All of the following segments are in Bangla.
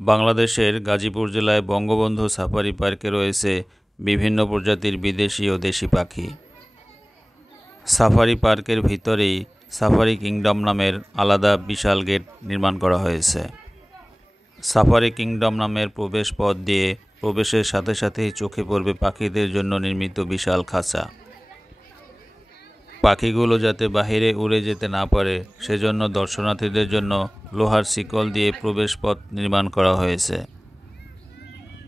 বাংলাদেশের গাজীপুর জেলায় বঙ্গবন্ধু সাফারি পার্কে রয়েছে বিভিন্ন প্রজাতির বিদেশি ও দেশি পাখি। সাফারি পার্কের ভিতরেই সাফারি কিংডম নামের আলাদা বিশাল গেট নির্মাণ করা হয়েছে। সাফারি কিংডম নামের প্রবেশ পথ দিয়ে প্রবেশের সাথে সাথেই চোখে পড়বে পাখিদের জন্য নির্মিত বিশাল খাঁচা। পাখিগুলো যাতে বাহিরে উড়ে যেতে না পারে সেজন্য দর্শনার্থীদের জন্য লোহার শিকল দিয়ে প্রবেশ পথ নির্মাণ করা হয়েছে।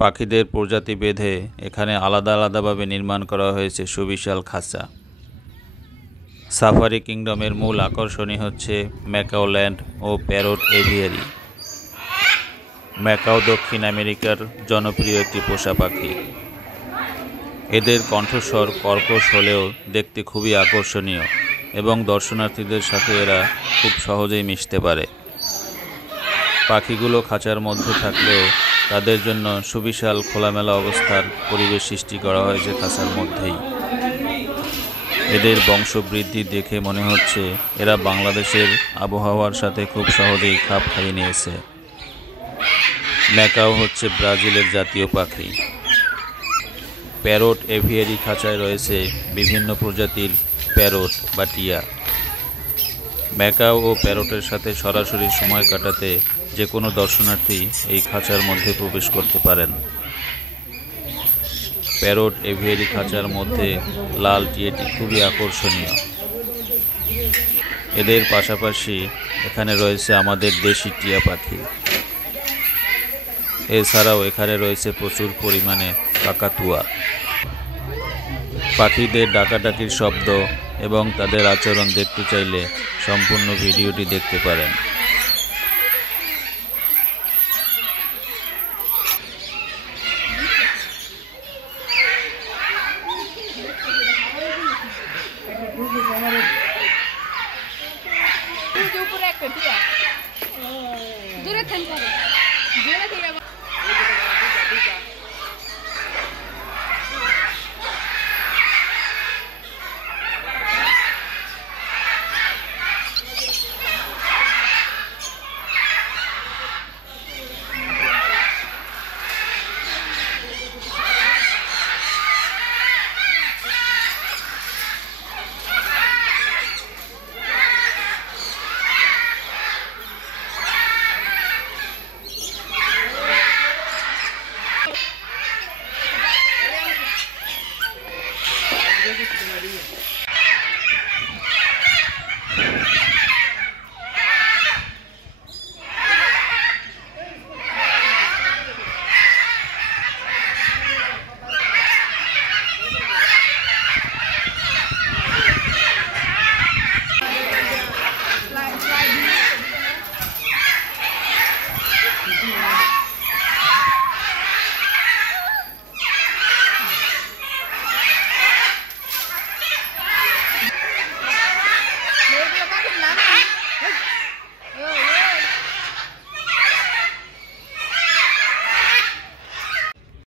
পাখিদের প্রজাতি ভেদে এখানে আলাদা আলাদাভাবে নির্মাণ করা হয়েছে সুবিশাল খাঁচা। সাফারি কিংডমের মূল আকর্ষণই হচ্ছে ম্যাকাও ল্যান্ড ও প্যারট এভিয়ারি। ম্যাকাও দক্ষিণ আমেরিকার জনপ্রিয় একটি পোষা পাখি। এদের কণ্ঠস্বর কর্কশ হলেও দেখতে খুবই আকর্ষণীয় এবং দর্শনার্থীদের সাথে এরা খুব সহজেই মিশতে পারে। পাখিগুলো খাঁচার মধ্যে থাকলেও তাদের জন্য সুবিশাল খোলামেলা অবস্থার পরিবেশ সৃষ্টি করা হয়েছে খাঁচার মধ্যেই। এদের বংশবৃদ্ধি দেখে মনে হচ্ছে এরা বাংলাদেশের আবহাওয়ার সাথে খুব সহজেই খাপ খাইয়ে নিয়েছে। ম্যাকাও হচ্ছে ব্রাজিলের জাতীয় পাখি। প্যারট এভিয়ারি খাঁচায় রয়েছে বিভিন্ন প্রজাতির প্যারট বা টিয়া। ম্যাকাও ও প্যারটের সাথে সরাসরি সময় কাটাতে যে কোনো দর্শনার্থী এই খাঁচার মধ্যে প্রবেশ করতে পারেন। প্যারট এভিয়ারি খাঁচার মধ্যে লাল টিয়াটি খুবই আকর্ষণীয়। এদের পাশাপাশি এখানে রয়েছে আমাদের দেশি টিয়া পাখি। এছাড়াও এখানে রয়েছে প্রচুর পরিমাণে কাকাতুয়া। পাখিদের ডাকাডাকির শব্দ এবং তাদের আচরণ দেখতে চাইলে সম্পূর্ণ ভিডিওটি দেখতে পারেন। উপরে একটা দূরে থাকবে